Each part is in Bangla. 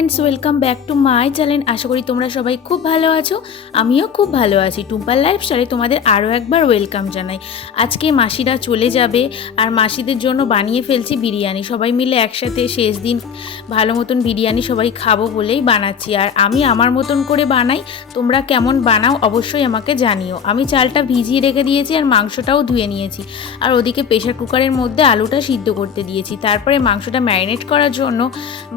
Friends welcome back to my channel আশা করি তোমরা সবাই খুব ভালো আছো। আমিও খুব ভালো আছি। টুম্পার লাইফস্টাইলে তোমাদের আরও একবার ওয়েলকাম জানাই। আজকে মাসিরা চলে যাবে আর মাসিদের জন্য বানিয়ে ফেলছি বিরিয়ানি। সবাই মিলে একসাথে শেষ দিন ভালো মতন বিরিয়ানি সবাই খাব বলেই বানাচ্ছি। আর আমি আমার মতন করে বানাই। তোমরা কেমন বানাও অবশ্যই আমাকে জানিও। আমি চালটা ভিজিয়ে রেখে দিয়েছি আর মাংসটাও ধুয়ে নিয়েছি। আর ওদিকে প্রেশার কুকারের মধ্যে আলুটা সিদ্ধ করতে দিয়েছি। তারপরে মাংসটা ম্যারিনেট করার জন্য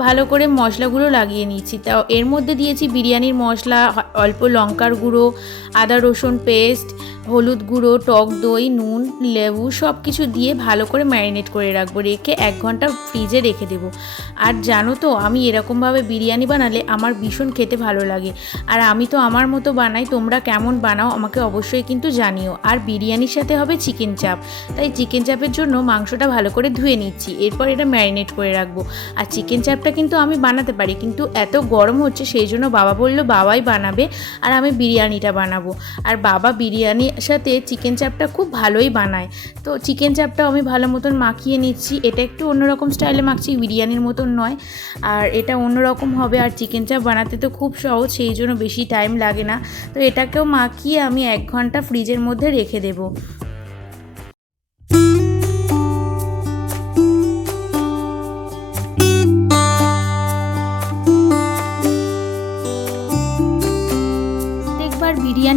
ভালো করে মশলাগুলো লাগিয়ে নিচ্ছি তাও এর মধ্যে দিয়েছি বিরিয়ানির মশলা অল্প লঙ্কার গুঁড়ো আদা রসুন পেস্ট হলুদ গুঁড়ো, টক দই, নুন, লেবু সব কিছু দিয়ে ভালো করে ম্যারিনেট করে রাখব। রেখে এক ঘণ্টা ফ্রিজে রেখে দেবো। আর জানো তো, আমি এরকমভাবে বিরিয়ানি বানালে আমার ভীষণ খেতে ভালো লাগে। আর আমি তো আমার মতো বানাই, তোমরা কেমন বানাও আমাকে অবশ্যই কিন্তু জানিও। আর বিরিয়ানির সাথে হবে চিকেন চাপ। তাই চিকেন চাপের জন্য মাংসটা ভালো করে ধুয়ে নিচ্ছি। এরপর এটা ম্যারিনেট করে রাখব। আর চিকেন চাপটা কিন্তু আমি বানাতে পারি, কিন্তু এত গরম হচ্ছে, সেই জন্য বাবা বলল বাবাই বানাবে, আর আমি বিরিয়ানিটা বানাবো। আর বাবা বিরিয়ানির সাথে চিকেন চাপটা খুব ভালোই বানায়। তো চিকেন চাপটাও আমি ভালো মতন মাখিয়ে নিচ্ছি। এটা একটু অন্যরকম স্টাইলে মাখছি, বিরিয়ানির মতন নয়। আর এটা অন্যরকম হবে, আর চিকেন চাপ বানাতে তো খুব সহজ, সেই জন্য বেশি টাইম লাগে না। তো এটাকেও মাখিয়ে আমি এক ঘণ্টা ফ্রিজের মধ্যে রেখে দেবো। প্রত্যেকবার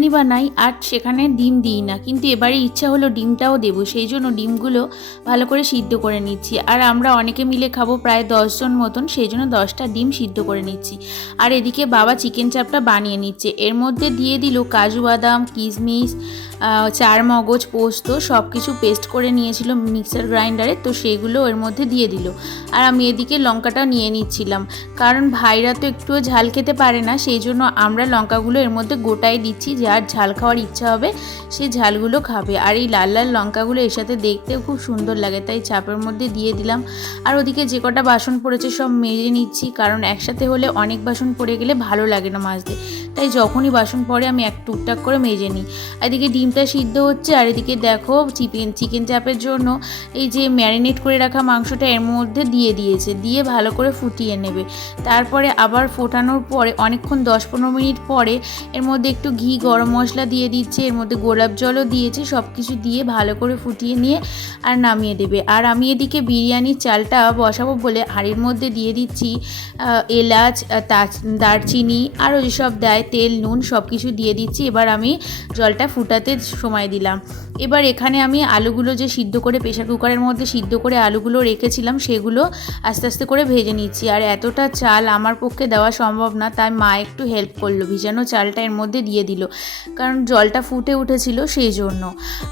বিরিয়ানি বানাই আর সেখানে ডিম দিই না। কিন্তু এবারে ইচ্ছা হলো ডিমটাও দেবো, সেই জন্য ডিমগুলো ভালো করে সিদ্ধ করে নিচ্ছি। আর আমরা অনেকে মিলে খাব প্রায় দশজন মতন, সেই জন্য দশটা ডিম সিদ্ধ করে নিচ্ছি। আর এদিকে বাবা চিকেন চাপটা বানিয়ে নিচ্ছে। এর মধ্যে দিয়ে দিল কাজু বাদাম, কিশমিশ চার মগজ, পোস্ত সব কিছু পেস্ট করে নিয়েছিল মিক্সার গ্রাইন্ডারে, তো সেগুলো এর মধ্যে দিয়ে দিল। আর আমি এদিকে লঙ্কাটা নিয়ে নিচ্ছিলাম। কারণ ভাইরা তো একটুও ঝাল খেতে পারে না, সেই জন্য আমরা লঙ্কাগুলো এর মধ্যে গোটাই দিচ্ছি যার ঝাল খাওয়ার ইচ্ছা হবে, সে ঝালগুলো খাবে। আর এই লাল লাল লঙ্কাগুলো এর সাথে দেখতেও খুব সুন্দর লাগে, তাই চাপের মধ্যে দিয়ে দিলাম। আর ওদিকে যে কটা বাসন পড়েছে সব মেজে নিচ্ছি, কারণ একসাথে হলে অনেক বাসন পড়ে গেলে ভালো লাগে না মাজতে। তাই যখনই বাসন পড়ে আমি এক টুকটাক করে মেজে নিই। এদিকে ডিমটা সিদ্ধ হচ্ছে, আর এদিকে দেখো চিকেন চিকেন চাপের জন্য এই যে ম্যারিনেট করে রাখা মাংসটা এর মধ্যে দিয়ে দিয়েছে, দিয়ে ভালো করে ফুটিয়ে নেবে। তারপরে আবার ফোটানোর পরে, অনেকক্ষণ দশ পনেরো মিনিট পরে এর মধ্যে একটু ঘি গরম মশলা দিয়ে দিচ্ছে, এর মধ্যে গোলাপ জলও দিয়েছে সব কিছু দিয়ে ভালো করে ফুটিয়ে নিয়ে আর নামিয়ে দেবে। আর আমি এদিকে বিরিয়ানির চালটা বসাবো বলে হাঁড়ির মধ্যে দিয়ে দিচ্ছি এলাচ দারচিনি, আরও যেসব দেয়, তেল, নুন সব কিছু দিয়ে দিচ্ছি। এবার আমি জলটা ফুটাতে সময় দিলাম। এবার এখানে আমি আলুগুলো যে সিদ্ধ করে প্রেশার কুকারের মধ্যে সিদ্ধ করে আলুগুলো রেখেছিলাম, সেগুলো আস্তে আস্তে করে ভেজে নিচ্ছি। আর এতটা চাল আমার পক্ষে দেওয়া সম্ভব না, তাই মা একটু হেল্প করল, ভিজানো চালটা এর মধ্যে দিয়ে দিল। কারণ জলটা ফুটে উঠেছিল সেই জন্য।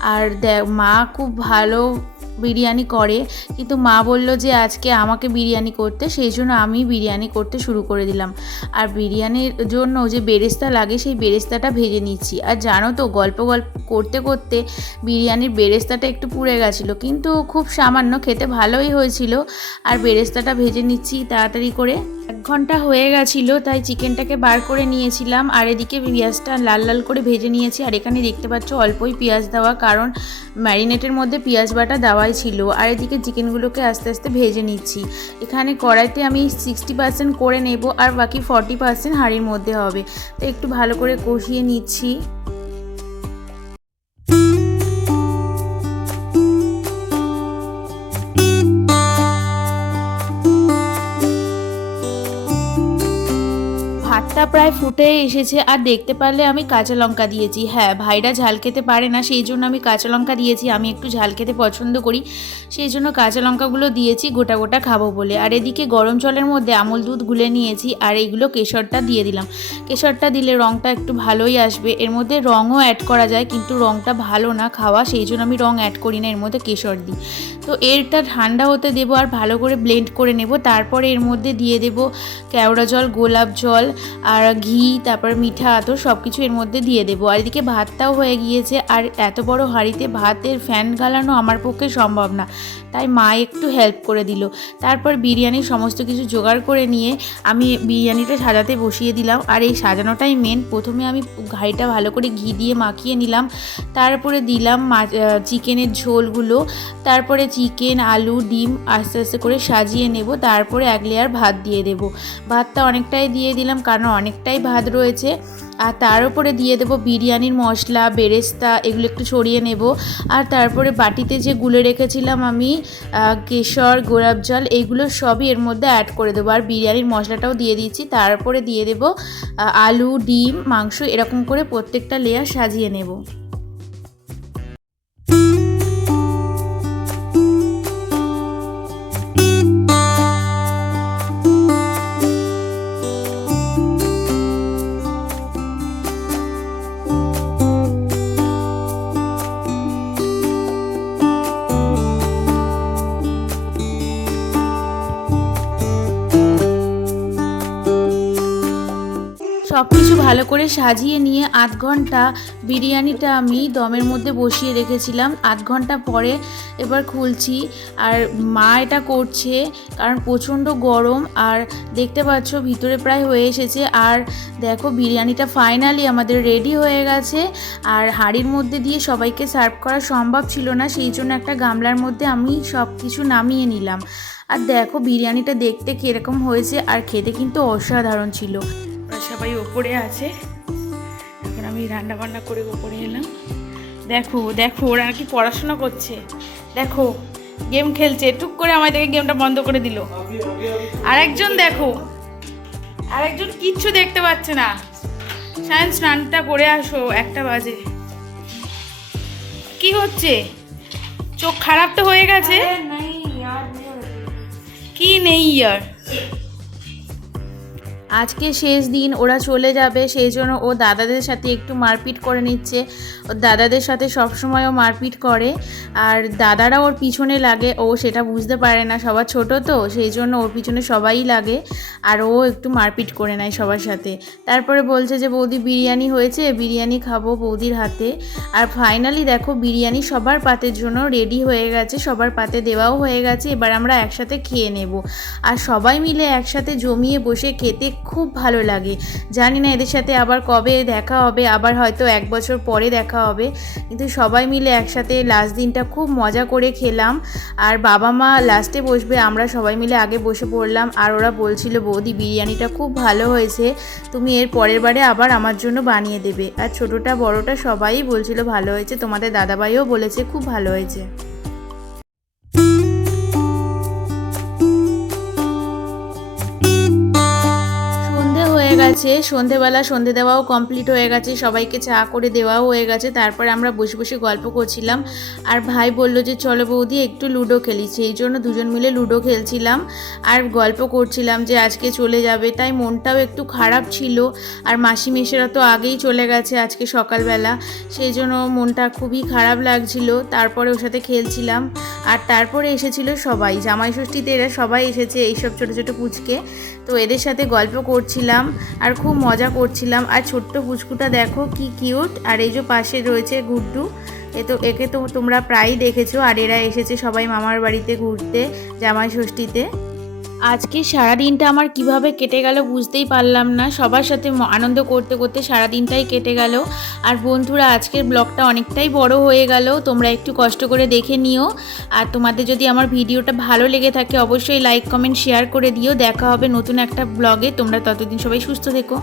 আর মা খুব ভালো বিরিয়ানি করে। কিন্তু মা বলল যে, আজকে আমাকে বিরিয়ানি করতে। সেই জন্য আমি বিরিয়ানি করতে শুরু করে দিলাম। আর বিরিয়ানির জন্য যে বেরেস্তা লাগে, সেই বেরেস্তাটা ভেজে নিচ্ছি। আর জানো তো, গল্প গল্প করতে করতে বিরিয়ানির বেরেস্তাটা একটু পুড়ে গেছিল। কিন্তু খুব সামান্য খেতে ভালোই হয়েছিল। আর বেরেস্তাটা ভেজে নিচ্ছি তাড়াতাড়ি করে। এক ঘণ্টা হয়ে গেছিল, তাই চিকেনটাকে বার করে নিয়েছিলাম। আর এদিকে পেঁয়াজটা লাল লাল করে ভেজে নিয়েছি। আর এখানে দেখতে পাচ্ছ, অল্পই পেঁয়াজ দেওয়া। কারণ ম্যারিনেটের মধ্যে পেঁয়াজ বাটা দেওয়াই ছিল আর এদিকে চিকেনগুলোকে আস্তে আস্তে ভেজে নিচ্ছি। এখানে কড়াইতে আমি সিক্সটি পার্সেন্ট করে নেব আর বাকি ফর্টি পার্সেন্ট হাঁড়ির মধ্যে হবে। তো একটু ভালো করে কষিয়ে নিচ্ছি। ভাতটা প্রায় ফুটে এসেছে আর দেখতে পারলে আমি কাঁচা লঙ্কা দিয়েছি। হ্যাঁ ভাইরা ঝাল খেতে পারে না, সেই জন্য আমি কাঁচা লঙ্কা দিয়েছি। আমি একটু ঝাল খেতে পছন্দ করি, সেই জন্য কাঁচা লঙ্কাগুলো দিয়েছি, গোটা গোটা খাব বলে। আর এদিকে গরম জলের মধ্যে আমুল দুধ গুলে নিয়েছি আর এইগুলো কেশরটা দিয়ে দিলাম। কেশরটা দিলে রঙটা একটু ভালোই আসবে। এর মধ্যে রঙও অ্যাড করা যায়, কিন্তু রঙটা ভালো না খাওয়া, সেই জন্য আমি রঙ অ্যাড করি না, এর মধ্যে কেশর দিই। তো এরটা ঠান্ডা হতে দেবো আর ভালো করে ব্লেন্ড করে নেব। তারপরে এর মধ্যে দিয়ে দেবো কেওড়া জল, গোলাপ জল আর ঘি, তারপর মিঠা, আতর সব কিছু এর মধ্যে দিয়ে দেবো। আর এদিকে ভাতটাও হয়ে গিয়েছে। আর এত বড় হাঁড়িতে ভাতের ফ্যান গালানো আমার পক্ষে সম্ভব না। তাই মা একটু হেল্প করে দিল। তারপর বিরিয়ানির সমস্ত কিছু জোগাড় করে নিয়ে আমি বিরিয়ানিটা সাজাতে বসিয়ে দিলাম। আর এই সাজানোটাই মেন প্রথমে আমি ঘাড়িটা ভালো করে ঘি দিয়ে মাখিয়ে নিলাম। তারপরে দিলাম চিকেনের ঝোলগুলো। তারপরে চিকেন, আলু, ডিম আস্তে আস্তে করে সাজিয়ে নেব। তারপরে এক লেয়ার ভাত দিয়ে দেব। ভাতটা অনেকটাই দিয়ে দিলাম। কারণ অনেকটাই ভাত রয়েছে। আর তার উপরে দিয়ে দেবো বিরিয়ানির মশলা, বেরেস্তা, এগুলো একটু ছড়িয়ে নেব। আর তারপরে বাটিতে যে গুলে রেখেছিলাম আমি কেশর, গোলাপ জল, এইগুলো সবই এর মধ্যে অ্যাড করে দেবো। আর বিরিয়ানির মশলাটাও দিয়ে দিচ্ছি তারপরে দিয়ে দেবো আলু, ডিম, মাংস, এরকম করে প্রত্যেকটা লেয়ার সাজিয়ে নেব। সব কিছু ভালো করে সাজিয়ে নিয়ে আধ ঘণ্টা বিরিয়ানিটা আমি দমের মধ্যে বসিয়ে রেখেছিলাম। আধ ঘণ্টা পরে এবার খুলছি আর মা এটা করছে কারণ প্রচণ্ড গরম আর দেখতে পাচ্ছ ভিতরে প্রায় হয়ে এসেছে। আর দেখো বিরিয়ানিটা ফাইনালি আমাদের রেডি হয়ে গেছে। আর হাঁড়ির মধ্যে দিয়ে সবাইকে সার্ভ করা সম্ভব ছিল না, সেই জন্য একটা গামলার মধ্যে আমি সব কিছু নামিয়ে নিলাম। আর দেখো বিরিয়ানিটা দেখতে কীরকম হয়েছে আর খেতে কিন্তু অসাধারণ ছিল। সবাই ওপরে আছে। এখন আমি রান্না বান্না করে ওপরে এলাম। দেখো দেখো ওরা নাকি পড়াশোনা করছে? দেখো গেম খেলছে। টুক করে আমাদেরকে গেমটা বন্ধ করে দিল। আরেকজন দেখো আরেকজন কিচ্ছু দেখতে পাচ্ছে না। সায়েন্স স্নানটা করে আসো একটা বাজে। কি হচ্ছে? চোখ খারাপ তো হয়ে গেছে? কি নেই ইয়ার আজকে শেষ দিন, ওরা চলে যাবে, সেই জন্য ও দাদাদের সাথে একটু মারপিট করে নিচ্ছে। ও দাদাদের সাথে সবসময় ও মারপিট করে, আর দাদারা ওর পিছনে লাগে, ও সেটা বুঝতে পারে না, সবার ছোট তো, সেই জন্য ওর পিছনে সবাই লাগে, আর ও একটু মারপিট করে নেয় সবার সাথে। তারপরে বলছে যে, বৌদি, বিরিয়ানি হয়েছে, বিরিয়ানি খাব বৌদির হাতে। আর ফাইনালি দেখো, বিরিয়ানি সবার পাতের জন্য রেডি হয়ে গেছে, সবার পাতে দেওয়াও হয়ে গেছে, এবার আমরা একসাথে খেয়ে নেব। আর সবাই মিলে একসাথে জমিয়ে বসে খেতে খুব ভালো লাগে। জানি না এদের সাথে আবার কবে দেখা হবে, আবার হয়তো এক বছর পরে দেখা হবে। কিন্তু সবাই মিলে একসাথে লাস্ট দিনটা খুব মজা করে খেলাম। আর বাবা মা লাস্টে বসবে, আমরা সবাই মিলে আগে বসে পড়লাম। আর ওরা বলছিল, বৌদি, বিরিয়ানিটা খুব ভালো হয়েছে। তুমি এর পরের বারে আবার আমার জন্য বানিয়ে দেবে। আর ছোটোটা, বড়টা সবাই বলছিল, ভালো হয়েছে। তোমাদের দাদাভাইও বলেছে, খুব ভালো হয়েছে। গেছে, সন্ধেবেলা সন্ধে দেওয়াও কমপ্লিট হয়ে গেছে, সবাইকে চা করে দেওয়াও হয়ে গেছে, তারপরে আমরা বসে বসে গল্প করছিলাম। আর ভাই বলল যে, চলো বৌদি, একটু লুডো খেলি। সেই জন্য দুজন মিলে লুডো খেলছিলাম আর গল্প করছিলাম যে, আজকে চলে যাবে। তাই মনটাও একটু খারাপ ছিল আর মাসি মেশেরা তো আগেই চলে গেছে আজকে সকালবেলা। সেই জন্য মনটা খুবই খারাপ লাগছিল। তারপরে ওর সাথে খেলছিলাম। আর তারপরে এসেছিল সবাই, জামাই ষষ্ঠীতে এরা সবাই এসেছে এইসব ছোটো ছোটো পুচকে। তো এদের সাথে গল্প করছিলাম আর খুব মজা করছিলাম। আর ছোট্ট পুচকুটা দেখো কি কিউট আর এই যে পাশে রয়েছে গুড্ডু। এ তো, একে তো তোমরা প্রায়ই দেখেছ, আর এরা এসেছে সবাই মামার বাড়িতে ঘুরতে, জামাই ষষ্ঠীতে। আজকে সারা দিনটা আমার কীভাবে কেটে গেল বুঝতেই পারলাম না। সবার সাথে আনন্দ করতে করতে সারা দিনটাই কেটে গেল। আর বন্ধুরা, আজকের ব্লগটা অনেকটাই বড় হয়ে গেল। তোমরা একটু কষ্ট করে দেখে নিও। আর তোমাদের যদি আমার ভিডিওটা ভালো লেগে থাকে, অবশ্যই লাইক, কমেন্ট, শেয়ার করে দিও। দেখা হবে নতুন একটা ব্লগে। তোমরা ততদিন সবাই সুস্থ থেকো।